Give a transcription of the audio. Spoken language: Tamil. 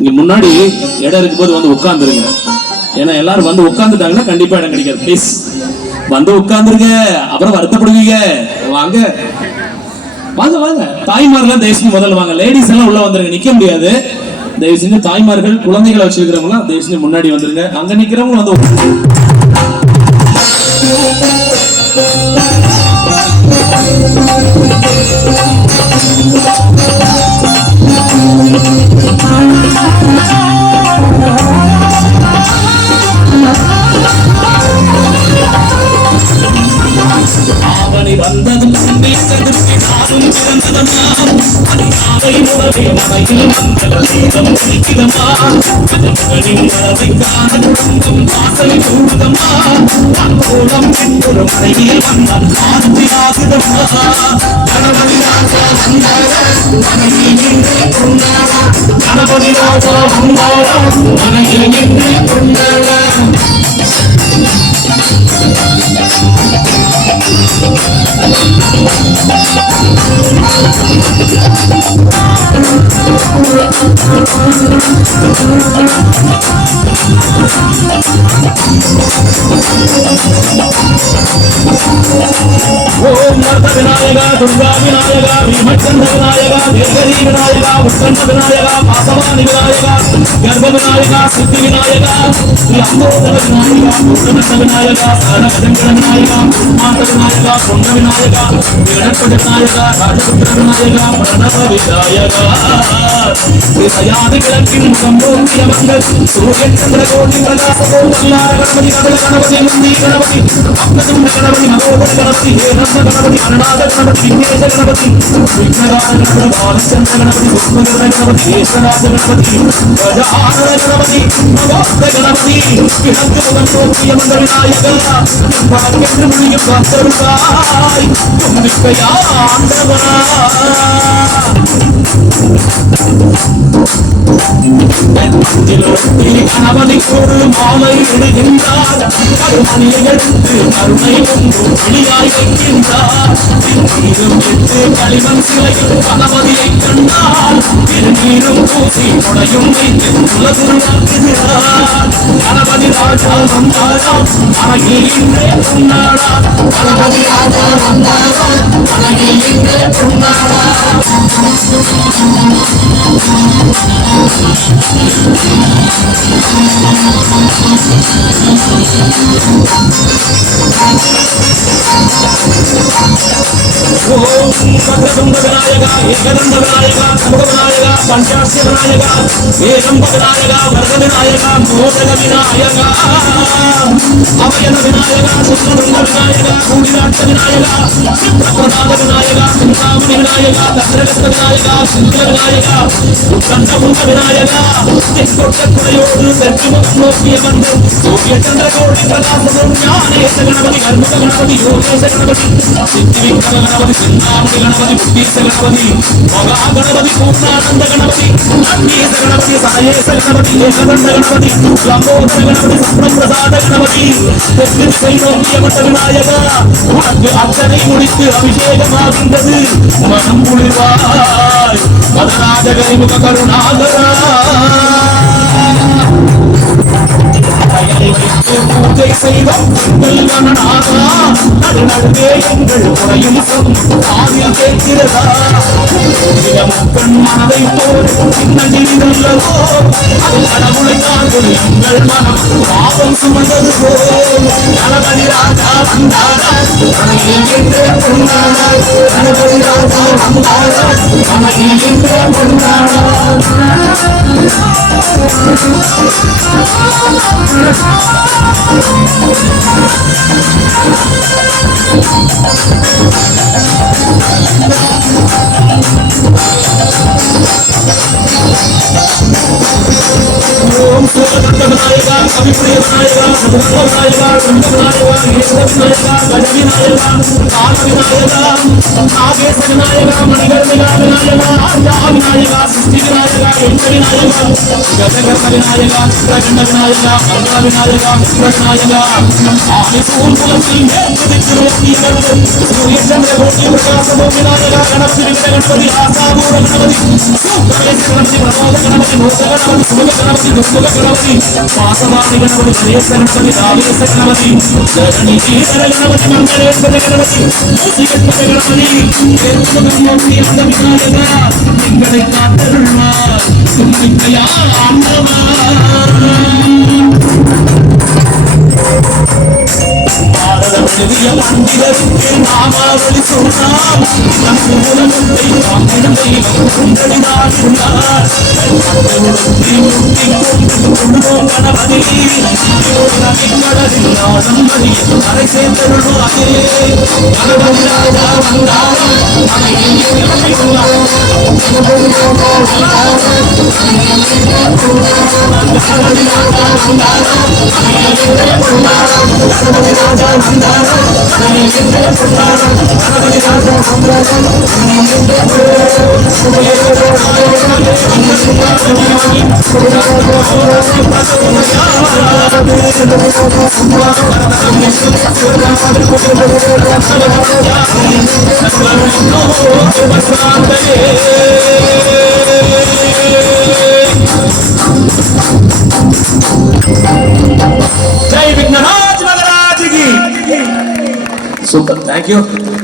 இங்க முன்னாடி இடம் இருக்கும்போது வந்து உட்கார்ந்துருங்க. ஏன்னா எல்லாரும் வந்து உட்கார்ந்துட்டாங்கன்னா கண்டிப்பா இடம் கிடைக்காது. ப்ளீஸ் வந்து உட்கார்ந்துருங்க, அப்புறம் வருத்தப்படுவீங்க. வாங்க வாங்க வாங்க. தாய்மார்கள் தயவு செஞ்சு முதல்ல வாங்க. லேடிஸ் எல்லாம் உள்ள வந்துருங்க, நிக்க முடியாது. தயவு செஞ்சு தாய்மார்கள் குழந்தைகளை வச்சிருக்கிறவங்க தயவு செஞ்சு முன்னாடி வந்துருங்க. அங்க நிக்கிறவங்க வந்து வந்ததும் ஓம் நர்த விநாயகா, துர்கா விநாயகா, பீமச்சந்திர விநாயகா, தேவரி விநாயகா, உத்கண்ட விநாயகா, பாசவானி விநாயகா, கர்ப்ப விநாயகா, சித்தி விநாயகா, லம்போதர விநாயகா, பூர்ணமத்த விநாயகா, சரணகஜங்கட விநாயகா, மாத விநாயகா, சொன்ன விநாயகா, விடப்பட விநாயகா, ராஜபுத்திர விநாயகா, பிரணவ விநாயகா, தயாதி கிழக்கின் முகம் போக்கிய மங்கள் சூரியன் சந்திர கோடி பிரகாச கோவல்லார கணபதி கடல கணபதி முந்தி கணபதி அப்னதுண்ட கணபதி மகோதர கணபதி ஏனந்த கணபதி அனநாத கணபதி விக்னேஷ கணபதி விக்னகார கணபதி பாலச்சந்திர கணபதி சுஷ்மகர கணபதி ஏசராஜ கணபதி கஜானன கணபதி மகோதர கணபதி கிழக்கு முகம் போக்கிய மங்கள் விநாயகா பாக்கென்று முடியும் காத்தருளாய் தும்பிக்கையா ஆண்டவனா கணவனை ஒரு மாலை இடுகின்றார், கருமணியை எடுத்து கருணை ஒன்று வெளியாய் வைக்கின்றார். எட்டு களிமண் சிலையில் கணபதியை கண்டார், நீரும் பூசி கொடையும் வைத்து உலகுருவாக்குகிறார். கணபதி ராஜா வந்தாராம் அழகின்றே பொன்னாடா, கணபதி ராஜா வந்தாராம் அழகின்றே பொன்னாடா. ஓம் சக்கரதுண்ட விநாயகா, ஏகதந்த விநாயகா, சர்வ விநாயகா, பஞ்சாட்சி விநாயகா, ஏகம்ப விநாயகா, வரத விநாயகா, மோதக விநாயகா, அபயன விநாயகா, சுந்தருண்ட விநாயகா, கூடிராட்ச விநாயகா, சித்திரபிரதான விநாயகா, சிந்தாமணி விநாயகா, தத்ரகஸ்த விநாயகா, சிந்திர விநாயகா, உத்தண்டபுண்ட விநாயகா, தெற்கொட்ட குறையோடு தெற்கு முகம் நோக்கிய வந்து சூரிய சந்திர கோடி பிரகாசமும் ஞானேச கணபதி, கர்முக கணபதி, யோகேச கணபதி, சித்தி விக்ரம கணபதி, சிந்தாமணி கணபதி, புத்தீச கணபதி, மகா கணபதி, பூர்ணானந்த கணபதி, அன்னீச கணபதி, சாயேச கணபதி, ஏகதண்ட கணபதி, லம்போதர கணபதி, சப்ரபிரசாத கணபதி, தெற்கு திசை நோக்கியப்பட்ட விநாயகா, உனக்கு அர்ச்சனை முடித்து அபிஷேகமாகின்றது, மனம் குளிர்வாய் மதராஜ கரிமுக கருணாகரா. பூஜை செய்வோம் நடுநடுவே எங்கள் உரையும் ஆதில் கேட்கிறதா, மனதை போல் சின்னதில்லவோ அது கடவுளை தாங்கள் எங்கள் மனம் பாவம் சுமந்தது போல். கணபதி ராஜா வந்தாரா என்றே பொன்னாடா, கணபதி ராஜா வந்தாரா என்றே பொன்னாடா. ஓம் சூரதண்ட விநாயக கவிப்பிரிய விநாயக சதுரங்க விநாயக கண்ட விநாயக ஏக விநாயக கஜ விநாயக கால விநாயக நாகேச விநாயக மணிகர்ணிகா விநாயக ஆர்யா விநாயக சிஷ்டி விநாயக எண்ட விநாயக கஜகர்ண விநாயக சித்திரகண்ட விநாயக மங்கள விநாயக மித்ர விநாயக ஆதிசூல் குலத்தில் மேற்குதிக்கிறோம் சூரிய சந்திர கோட்டி பிரகாசமோ விநாயக கணபதி விக்ன கணபதி ஆசாபூர கணபதி சூக்கரேச கணபதி பிரமோத கணபதி மோத கணபதி சுமக கணபதி துர்முக கணபதி வாசவாதி கணபதி கணேச கணபதி ராவேச கணபதி தரணி கீதர கணபதி மங்களேஸ்வர கணபதி மூசிகற்பத கணபதி ஏற்புதமூர்த்தி அந்த விநாயக எங்களை காத்தருள்வார் தும்பிக்கையா ஆண்டவா பாரதமிழிய பண்டிதருக்கு நாமாவளி சொன்னார் நம் உலகத்தை காத்திடும் தெய்வம் குண்டடினார் சொன்னார் கணபதி கடலில் நாதம் மதியம் அரை சேர்ந்தருள்வாரே கணபதி ராஜா வந்தாரம் जय विघ्नराज महाराज की। Super, thank you.